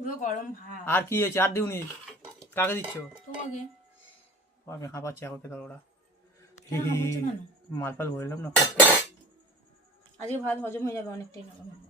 পুরো গরম ভাত আর কি হয়েছে আর দিউনি কাকে দিচ্ছ তোমাকে আমি হাঁপাচ্ছি এখন খেতে ওরা মালপাল বললাম না আজকে ভাত হজম হয়ে যাবে অনেকটাই